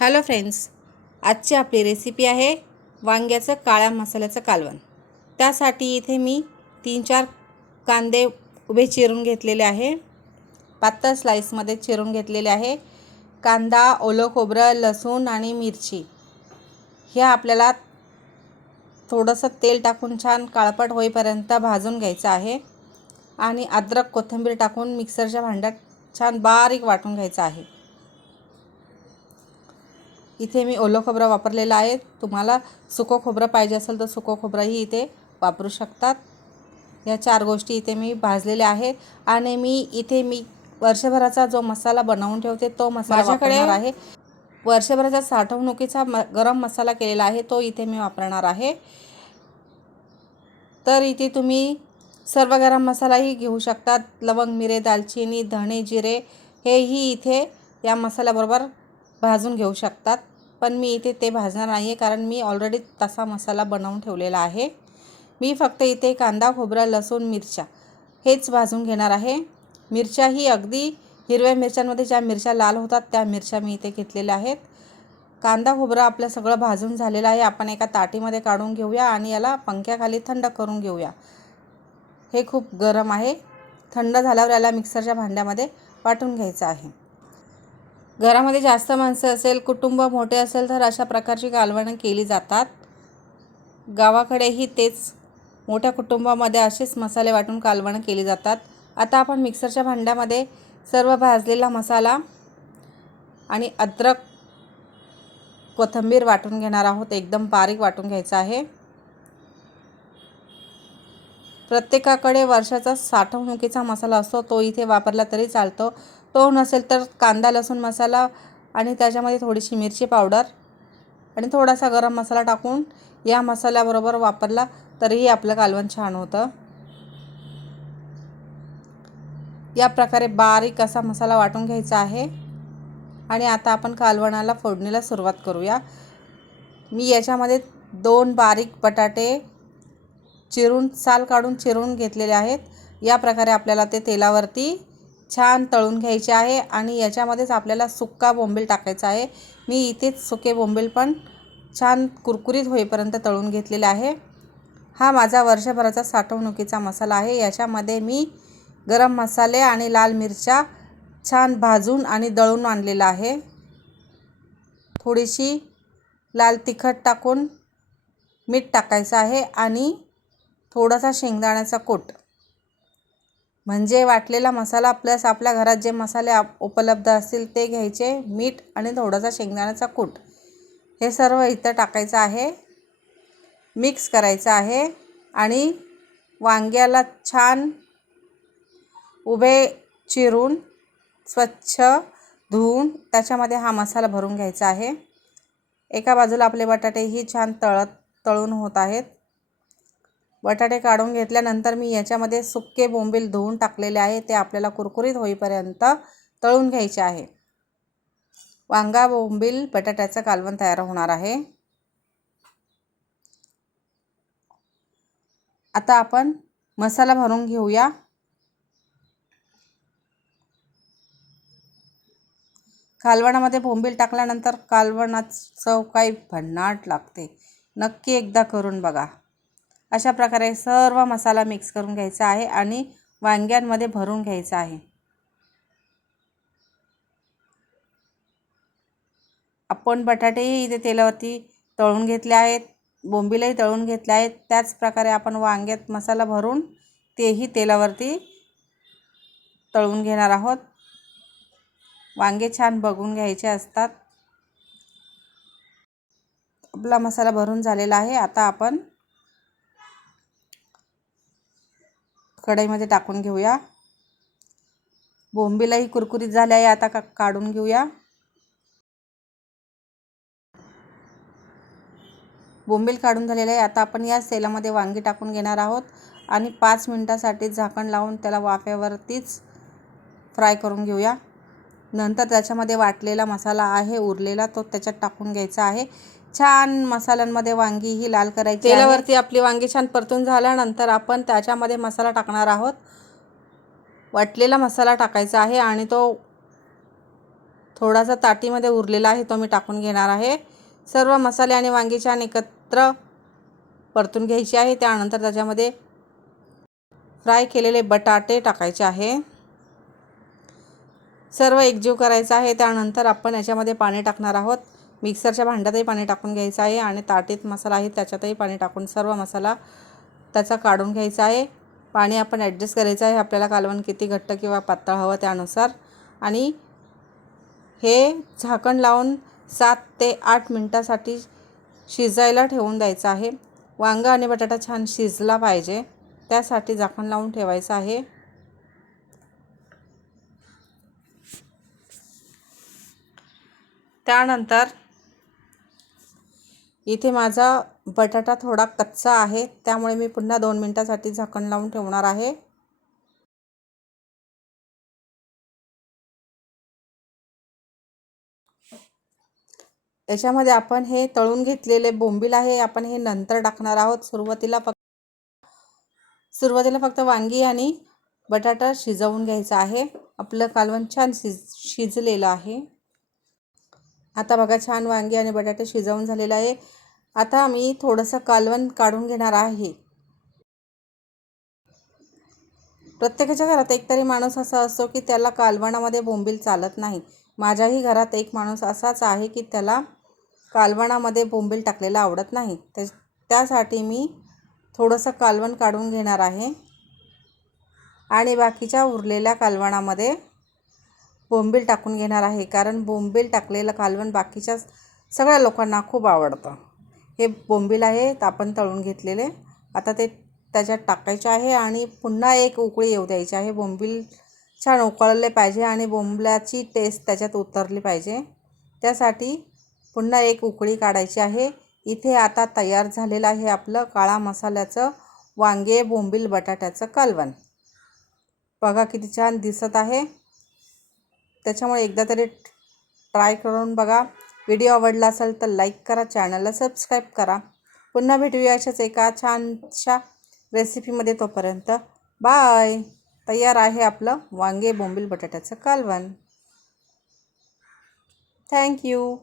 Hello friends आजची आपली recipe आहे वांग्याचं काळ्या मसाल्याचं कालवण. त्यासाठी इथे मी तीन चार कांदे उभे चिरून घेतलेले आहे. पातळ स्लाईसमध्ये चिरून घेतलेले आहे. कांदा ओलं खोबरं लसूण आणि मिरची. हे आपल्याला थोडंसं तेल टाकून छान काळपट होईपर्यंत भाजून घ्यायचं आहे. आणि अद्रक कोथिंबीर टाकून मिक्सरच्या भांड्यात छान बारीक वाटून घ्यायचं आहे. इथे मी ओलं खोबरं वापरलेलं आहे. तुम्हाला सुकं खोबरं पाहिजे असेल तर सुकं खोबरंही इथे वापरू शकतात. या चार गोष्टी इथे मी भाजलेल्या आहे आणि मी इथे मी वर्षभराचा जो मसाला बनवून ठेवते तो मसाला वापरणार आहे. वर्षभराचा साठवणुकीचा म गरम मसाला केलेला आहे तो इथे मी वापरणार आहे. तर इथे तुम्ही सर्व गरम मसालाही घेऊ शकतात. लवंग मिरे दालचिनी धणे जिरे हेही इथे या मसाल्याबरोबर भाजून घेऊ शकतात. पण मी इथे ते भाजणार नाही आहे कारण मी ऑलरेडी तसा मसाला बनवून ठेवलेला आहे. मी फक्त इथे कांदा खोबरा लसूण मिरच्या हेच भाजून घेणार आहे. मिरच्या ही अगदी हिरव्या मिरच्यांमध्ये ज्या मिरच्या लाल होतात त्या मिरच्या मी इथे घेतलेल्या आहेत. कांदा खोबरा आपलं सगळं भाजून झालेलं आहे. आपण एका ताटीमध्ये काढून घेऊया आणि याला पंख्याखाली थंड करून घेऊया. हे खूप गरम आहे. थंड झाल्यावर याला मिक्सरच्या भांड्यामध्ये वाटून घ्यायचं आहे. घरामध्ये जास्त माणसं असेल कुटुंब मोठे असेल तर अशा प्रकारची कालवणं केली जातात. गावाकडेही तेच मोठ्या कुटुंबामध्ये असेच मसाले वाटून कालवणं केली जातात. आता आपण मिक्सरच्या भांड्यामध्ये सर्व भाजलेला मसाला आणि अद्रक कोथिंबीर वाटून घेणार आहोत. एकदम बारीक वाटून घ्यायचं आहे. प्रत्येकाकडे वर्षाचा साठवणुकीचा मसाला असतो तो इथे वापरला तरी चालतो. तो नसेल तर कांदा लसूण मसाला आणि त्याच्यामध्ये थोडीशी मिरची पावडर आणि थोडासा गरम मसाला टाकून या मसाल्याबरोबर वापरला तरीही आपलं कालवण छान होतं. या प्रकारे बारीक असा मसाला वाटून घ्यायचा आहे आणि आता आपण कालवणाला फोडणीला सुरुवात करूया. मी याच्यामध्ये दोन बारीक बटाटे चिरून साल काढून चिरून घेतलेले आहेत. या प्रकारे आपल्याला ते तेलावरती छान तळून घ्यायचे आहे आणि याच्यामध्येच आपल्याला सुक्का बोंबील टाकायचा आहे. मी इथेच सुके बोंबील पण छान कुरकुरीत होईपर्यंत तळून घेतलेला आहे. हा माझा वर्षभराचा साठवणुकीचा मसाला आहे. याच्यामध्ये मी गरम मसाले आणि लाल मिरच्या छान भाजून आणि दळून आणलेला आहे. थोडीशी लाल तिखट टाकून मीठ टाकायचं आहे आणि थोडासा शेंगदाण्याचा कोट म्हणजे वाटलेला मसाला प्लस आपल्या घरात जे मसाले आप उपलब्ध असतील ते घ्यायचे. मीठ आणि थोडासा शेंगदाण्याचा कूट. हे सर्व इथं टाकायचं आहे. मिक्स करायचं आहे. आणि वांग्याला छान उभे चिरून स्वच्छ धुवून त्याच्यामध्ये हा मसाला भरून घ्यायचा आहे. एका बाजूला आपले बटाटेही छान तळत तळून होत आहेत. बटाटे काढून घेतल्यानंतर मी याच्यामध्ये सुके बोंबील धुवून टाकलेले आहे. ते आपल्याला कुरकुरीत होईपर्यंत तळून घ्यायचे आहे. वांगा बोंबील बटाट्याचं कालवण तयार होणार आहे. आता आपण मसाला भरून घेऊया. कालवणामध्ये बोंबील टाकल्यानंतर कालवणात चव काही भन्नाट लागते. नक्की एकदा करून बघा. अशा प्रकारे सर्व मसाला मिक्स करून घ्यायचा आहे आणि वांग्यांमध्ये भरून घ्यायचा आहे. आपण बटाटेही इथे तेलावरती तळून घेतले आहेत बोंबीलही तळून घेतले आहेत. त्याच प्रकारे आपण वांग्यात मसाला भरून तेही तेलावरती तळून घेणार आहोत. वांगे छान बघून घ्यायचे असतात. आपला मसाला भरून झालेला आहे. आता आपण कढईमध्ये टाकून घेऊया. बोंबीलाही कुरकुरीत झाले आहे आता का काढून घेऊया. बोंबील काढून झालेलं आहे आता आपण या तेलामध्ये वांगी टाकून घेणार आहोत. आणि पाच मिनटासाठी झाकण लावून त्याला वाफ्यावरतीच फ्राय करून घेऊया. नंतर त्याच्यामध्ये वाटलेला मसाला आहे उरलेला तो त्याच्यात टाकून घ्यायचा आहे. छान मसाल्यांमध्ये वांगी ही लाल करायची तेलावरती आपली वांगी छान परतून झाल्यानंतर आपण त्याच्यामध्ये मसाला टाकणार आहोत. वाटलेला मसाला टाकायचा आहे आणि तो थोडासा ताटीमध्ये उरलेला आहे तो मी टाकून घेणार आहे. सर्व मसाले आणि वांगी छान एकत्र परतून घ्यायची आहे. त्यानंतर त्याच्यामध्ये फ्राय केलेले बटाटे टाकायचे आहे. सर्व एकजीव करायचं आहे. त्यानंतर आपण याच्यामध्ये पाणी टाकणार आहोत. मिक्सरच्या भांड्यातही पाणी टाकून घ्यायचं आहे आणि ताटीत मसाला आहे त्याच्यातही पाणी टाकून सर्व मसाला त्याचा काढून घ्यायचा आहे. पाणी आपण ॲडजस्ट करायचं आहे. आपल्याला कालवण किती घट्ट किंवा पातळ हवं त्यानुसार. आणि हे झाकण लावून सात ते आठ मिनटासाठी शिजायला ठेवून द्यायचं आहे. वांगं आणि बटाटा छान शिजला पाहिजे. त्यासाठी झाकण लावून ठेवायचं आहे. त्यानंतर इथे माझा बटाटा थोडा कच्चा आहे. त्यामुळे मी पुन्हा दोन मिनटासाठी झाकण लावून ठेवणार आहे. याच्यामध्ये आपण हे तळून घेतलेले बोंबील आहे. आपण हे नंतर टाकणार आहोत. सुरुवातीला फक्त सुरुवातीला फक्त वांगी आणि बटाटा शिजवून घ्यायचा आहे. आपलं कालवण छान शिज शिजलेलं आहे. आता बघा छान वांगी आणि बटाटे शिजवून झालेलं आहे. आता मी थोडंसं कालवण काढून घेणार आहे. प्रत्येकाच्या घरात एकतरी माणूस असा असतो की त्याला कालवणामध्ये बोंबील चालत नाही. माझ्याही घरात एक माणूस असाच आहे की त्याला कालवणामध्ये बोंबील टाकलेला आवडत नाही. त्या त्यासाठी मी थोडंसं कालवण काढून घेणार आहे. आणि बाकीच्या उरलेल्या कालवणामध्ये बोंबील टाकून घेणार आहे. कारण बोंबील टाकलेलं कालवण बाकीच्या सगळ्या लोकांना खूप आवडतं. हे बोंबील आहेत आपण तळून घेतलेले. आता ते त्याच्यात टाकायचे आहे आणि पुन्हा एक उकळी येऊ द्यायची आहे. बोंबील छान उकळले पाहिजे आणि बोंबल्याची टेस्ट त्याच्यात उतरली पाहिजे. त्यासाठी पुन्हा एक उकळी काढायची आहे. इथे आता तयार झालेलं आहे आपलं काळा मसाल्याचं वांगे बोंबील बटाट्याचं कालवण. बघा किती छान दिसत आहे. त्याच्यामुळे एकदा तरी ट्राय करून बघा. व्हिडिओ आवडला असेल तर लाईक करा चॅनलला सबस्क्राईब करा. पुन्हा भेटूया अशाच एका छानशा रेसिपीमध्ये तोपर्यंत. बाय. तयार आहे आपलं वांगे बोंबील बटाट्याचं कालवण. थँक्यू